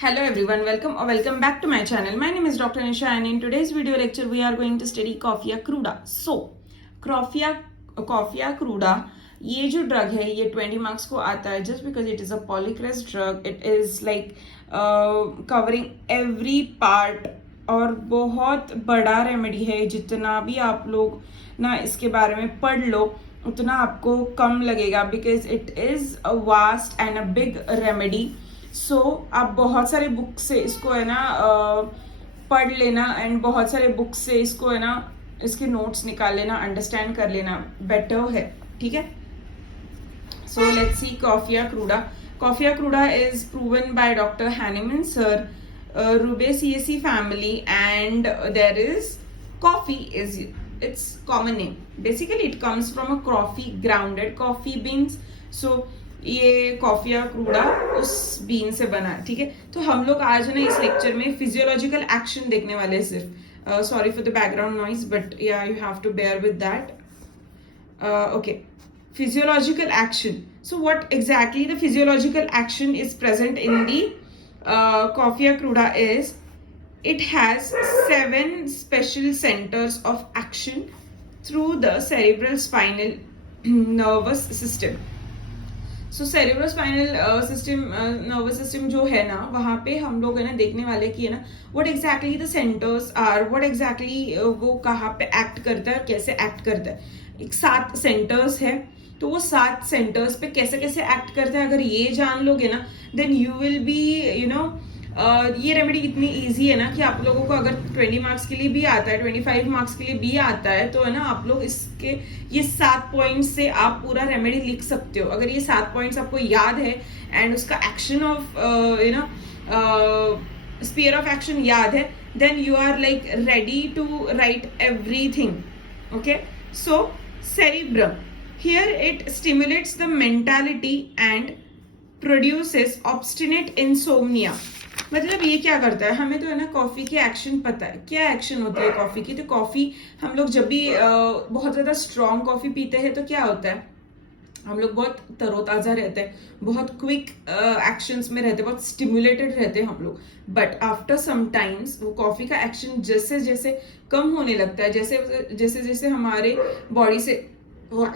Hello everyone, welcome or welcome back to my channel. My name is Dr. Nisha and in today's video lecture we are going to study Coffea cruda. So, Coffea cruda ये जो drug है ये 20 marks को आता है just because it is a polycrest drug. It is like covering every part और बहुत बड़ा रेमेडी है. जितना भी आप लोग ना इसके बारे में पढ़ लो उतना आपको कम लगेगा because it is a vast and a big remedy. सो आप बहुत सारे बुक से इसको है ना पढ़ लेना एंड बहुत सारे बुक से इसको है ना इसके नोट्स निकाल लेना, अंडरस्टैंड कर लेना बेटर है. ठीक है. So let's see coffea cruda. Coffea cruda is proven by doctor Hahnemann sir, Rubiaceae family and there is coffee is it's common name. Basically it comes from a coffee, grounded coffee beans. So ये coffea cruda उस been से बना है. ठीक है. तो हम लोग आज ना इस लेक्चर में फिजियोलॉजिकल एक्शन देखने वाले हैं सिर्फ. Sorry for the background noise but yeah you have to bear with that. Okay. Physiological action. So what exactly the physiological action is present in the Coffea cruda is it has 7 special centers of action through the cerebral spinal nervous system. So cerebro spinal system nervous system जो है ना वहाँ पे हम लोग है ना देखने वाले कि है ना what exactly the centres are, what exactly वो कहाँ पे एक्ट करता है, कैसे एक्ट करता है. एक 7 सेंटर्स है तो वो 7 सेंटर्स पे कैसे कैसे एक्ट करता है अगर ये जान लोगे ना then you will be you know ये रेमेडी इतनी इजी है ना कि आप लोगों को अगर 20 मार्क्स के लिए भी आता है, 25 मार्क्स के लिए भी आता है तो है ना आप लोग इसके ये 7 पॉइंट्स से आप पूरा रेमेडी लिख सकते हो. अगर ये 7 पॉइंट्स आपको याद है एंड उसका action of you know sphere of action याद है then you are like ready to write everything. Okay. So cerebrum, here it stimulates the mentality and produces obstinate insomnia. मतलब ये क्या करता है, हमें तो है ना कॉफी के एक्शन पता है. क्या एक्शन होती है कॉफी की. तो कॉफी हम लोग जब भी बहुत ज्यादा स्ट्रॉन्ग कॉफी पीते हैं तो क्या होता है हम लोग बहुत तरोताजा रहते हैं, बहुत क्विक एक्शंस में रहते हैं, बहुत स्टिमुलेटेड रहते हैं हम लोग. बट आफ्टर सम टाइम्स वो कॉफी का एक्शन जैसे जैसे कम होने लगता है, जैसे जैसे जैसे हमारे बॉडी से वो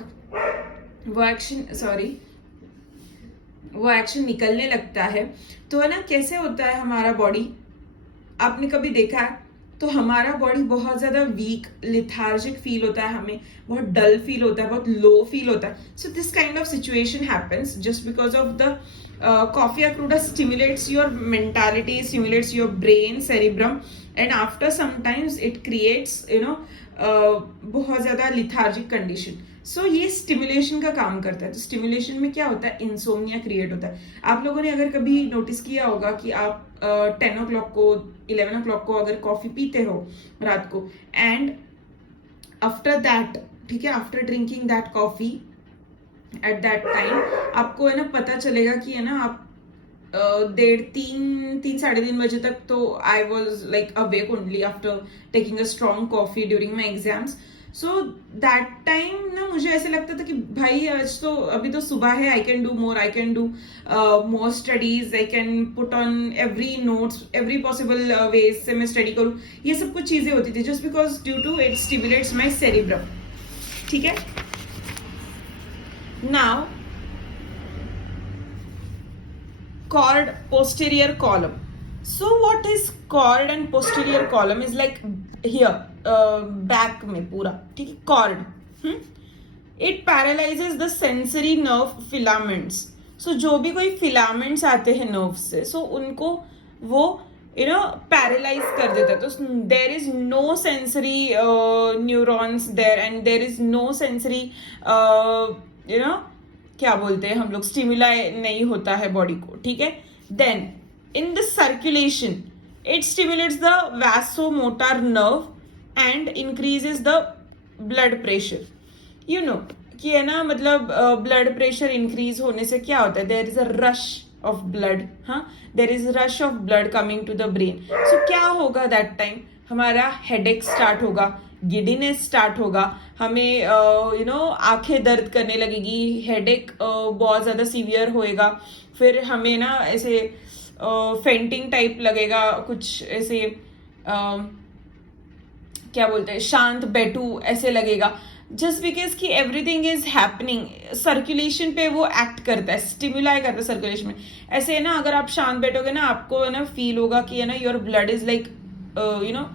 एक्शन निकलने लगता है तो है ना कैसे होता है हमारा बॉडी. आपने कभी देखा है तो हमारा बॉडी बहुत ज्यादा वीक, लिथार्जिक फील होता है, हमें बहुत डल फील होता है, बहुत लो फील होता है. So this kind of situation happens just because of the Coffea cruda stimulates your mentality, stimulates your brain, cerebrum, and after sometimes it creates बहुत ज्यादा लिथार्जिक कंडीशन. सो ये स्टिमुलेशन का काम करता है. तो स्टिमुलेशन में क्या होता है, इंसोमिया क्रिएट होता है. आप लोगों ने अगर कभी नोटिस किया होगा कि आप 10 o'clock को 11 o'clock को अगर कॉफी पीते हो रात को एंड आफ्टर दैट, ठीक है, after drinking that coffee at that time आपको है ना पता चलेगा कि है ना आप 3:30 बजे तक तो I was like awake only after taking a strong coffee during my exams. So that time ना मुझे ऐसे लगता था कि भाई आज तो अभी तो सुबह है, I can do more, I can do more studies, I can put on every notes, every possible ways से मैं स्टडी करूँ. ये सब कुछ चीजें होती थी just because due to it stimulates my cerebrum. ठीक है. Now, chord posterior column. So what is chord and posterior column is like here, back में पूरा. ठीक है. Chord. It paralyzes the sensory nerve filaments. So जो भी कोई filaments आते हैं nerves से, so उनको वो पैरालाइज कर देता है. तो there is no sensory neurons there and there is no sensory क्या बोलते हैं हम लोग, स्टिमुलाई नहीं होता है बॉडी को. ठीक है. Then in the circulation it stimulates the vasomotor nerve and increases the blood pressure. You know कि है ना मतलब ब्लड प्रेशर इंक्रीज होने से क्या होता है, there is a rush of blood. There is a rush of blood coming to the brain. So क्या होगा that time, हमारा headache start होगा, giddiness start होगा, हमें आंखें दर्द करने लगेगी, headache बहुत ज्यादा सीवियर होएगा. फिर हमें ना ऐसे फेंटिंग टाइप लगेगा, कुछ ऐसे क्या बोलते हैं, शांत बैठू ऐसे लगेगा, जस्ट बिकॉज कि एवरीथिंग इज हैपनिंग, सर्कुलेशन पे वो एक्ट करता है, स्टिमुलाई करता है सर्कुलेशन में। ऐसे है ना, अगर आप शांत बैठोगे ना, आपको है ना फील होगा कि है ना your blood is like you know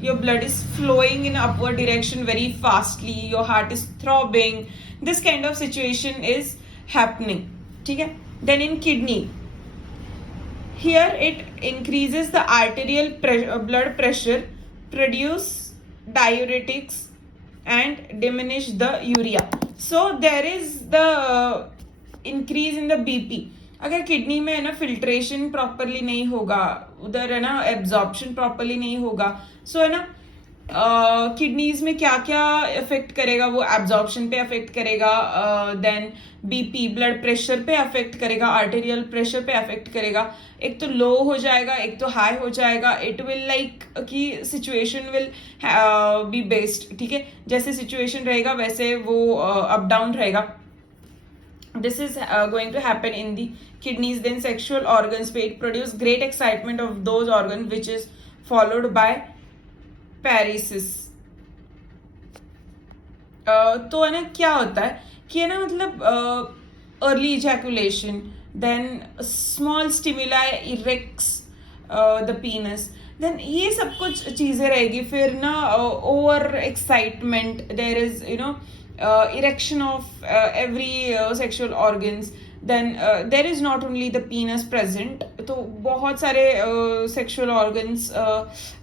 your blood is flowing in upward direction very fastly, your heart is throbbing, this kind of situation is happening, ठीक है। then in kidney, here it increases the arterial blood pressure, produce diuretics and diminish the urea, so there is the increase in the BP। अगर kidney में है ना filtration properly नहीं होगा, उधर है ना एब्जॉर्प्शन प्रॉपरली नहीं होगा, सो है ना किडनीज में क्या क्या इफेक्ट करेगा, वो एब्जॉर्प्शन पे अफेक्ट करेगा, देन बीपी ब्लड प्रेशर पे अफेक्ट करेगा, आर्टेरियल प्रेशर पे अफेक्ट करेगा। एक तो लो हो जाएगा, एक तो हाई हो जाएगा। इट विल लाइक कि सिचुएशन विल बी बेस्ड, ठीक है, जैसे सिचुएशन रहेगा वैसे वो अप डाउन रहेगा। This is going to happen in the kidneys. Then sexual organs पे it produce great excitement of those organs which is followed by paresis। तो है ना क्या होता है कि है ना मतलब early ejaculation, then small stimuli erects the penis, देन ये सब कुछ चीजें रहेगी। फिर ना over excitement, there is you know erection of every sexual organs, then there is not only the penis present, तो बहुत सारे sexual organs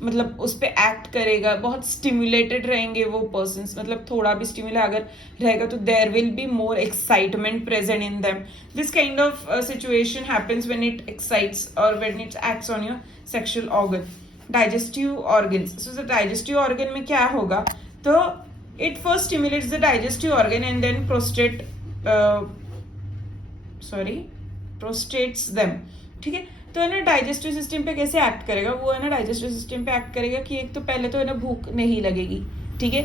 मतलब उस पे act करेगा, बहुत stimulated रहेंगे वो persons, मतलब थोड़ा भी stimuli अगर रहेगा तो there will be more excitement present in them। This kind of situation happens when it excites or when it acts on your sexual organ। digestive organs, so the digestive organ में क्या होगा, तो it first stimulates the digestive organ and then prostrates them, ठीक है। तो है ना digestive system पे कैसे एक्ट करेगा, वो है ना डाइजेस्टिव सिस्टम पे एक्ट करेगा कि एक तो पहले तो है ना भूख नहीं लगेगी, ठीक है,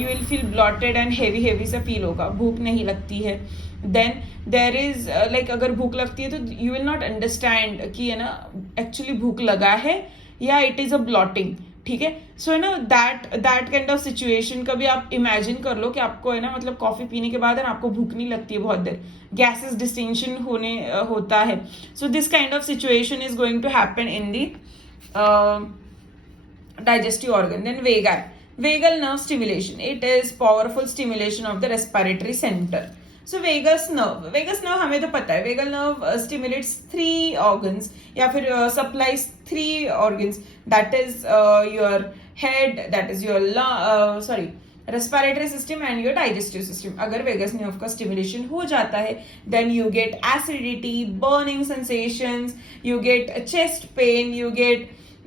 you will feel blotted and heavy सा फील होगा, भूख नहीं लगती है। देन देर इज लाइक अगर भूख लगती है तो यू विल नॉट अंडरस्टैंड कि है ना एक्चुअली भूख लगा है या इट इज अ ब्लॉटिंग, ठीक है। सो है ना दैट काइंड ऑफ सिचुएशन कभी आप इमेजिन कर लो कि आपको है ना मतलब कॉफी पीने के बाद है ना आपको भूख नहीं लगती है बहुत देर, गैसेस डिस्टिंक्शन होता है। So this kind of situation is going to happen in the digestive organ। then vagal nerve stimulation, it is powerful stimulation of the respiratory center। so vagus nerve हमें तो पता है, vagal nerve stimulates 3 organs या फिर supplies 3 organs, that is your head, that is your respiratory system and your digestive system। अगर vagus nerve का stimulation हो जाता है then you get acidity, burning sensations, you get chest pain, you get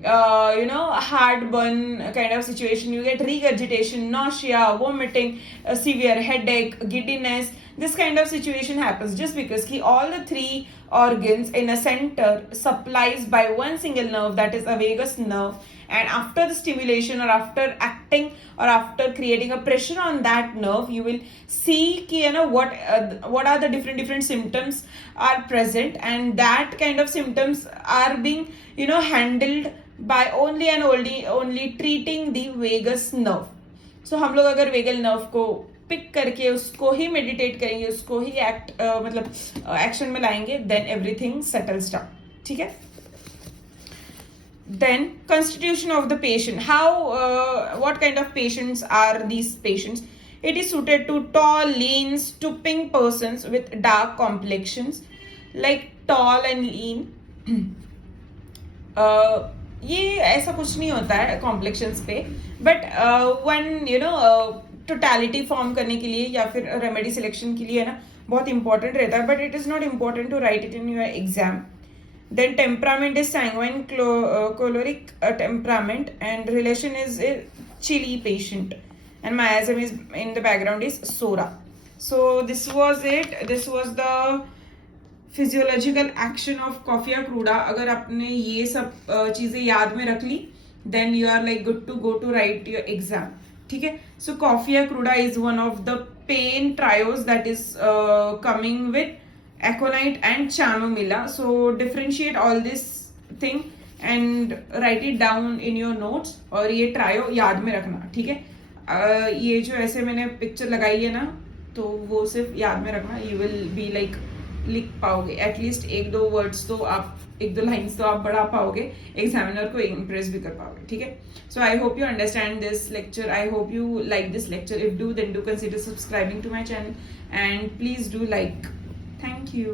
heartburn kind of situation, you get regurgitation, nausea, vomiting, severe headache, giddiness, this kind of situation happens just because all the 3 organs in a center supplies by one single nerve, that is a vagus nerve, and after the stimulation or after acting or after creating a pressure on that nerve, you will see what are the different symptoms are present, and that kind of symptoms are being handled by only and only treating the vagus nerve। so हम लोग अगर vagal nerve को pick करके उसको ही meditate करेंगे, उसको ही मतलब action में लाएंगे, देन एवरीथिंग सेटल्स डाउन, ठीक है। then constitution of the patient, what kind of patients are these patients? It is suited to tall, lean, stooping persons with dark complexions, like tall and lean। ये ऐसा कुछ नहीं होता है complexions पे, but one totality form करने के लिए या फिर रेमेडी सिलेक्शन के लिए है ना बहुत इंपॉर्टेंट रहता है, but it is not important to write it in your exam. then temperament is sanguine, choleric temperament, and relation is a chilly patient, and miasm is in the background is sora। so this was it, this was the physiological action of coffea cruda। अगर आपने ये सब चीजें याद में रख ली then you are like good to go to write your exam, ठीक है। so coffea cruda is one of the pain trios that is coming with Aconite and chamomilla. So differentiate all this thing and write it down in your notes. और ये trio याद में रखना, ठीक है? ये जो ऐसे मैंने पिक्चर लगाई है ना, तो वो सिर्फ याद में रखना. यू विल बी लाइक लिख पाओगे एटलीस्ट एक दो वर्ड्स तो आप, एक दो लाइन्स तो आप बढ़ा पाओगे, एग्जामिनर को इम्प्रेस भी कर पाओगे, ठीक है? So I hope you understand this lecture. I hope you like this lecture. If do, then do consider subscribing to my channel and please do like. Thank you.